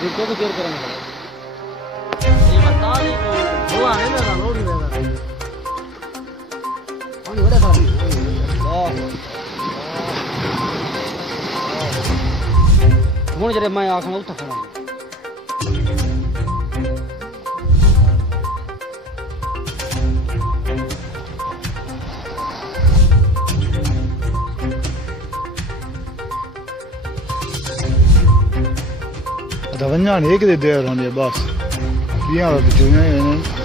देखो तो केयर करेंगे ये बता दे वो आने ना रोड में पानी बड़ा सारी वो जरे मैं आखना उठा खड़ा Davanya ne kadar değer hani bas. Bir ara bitiyor yani.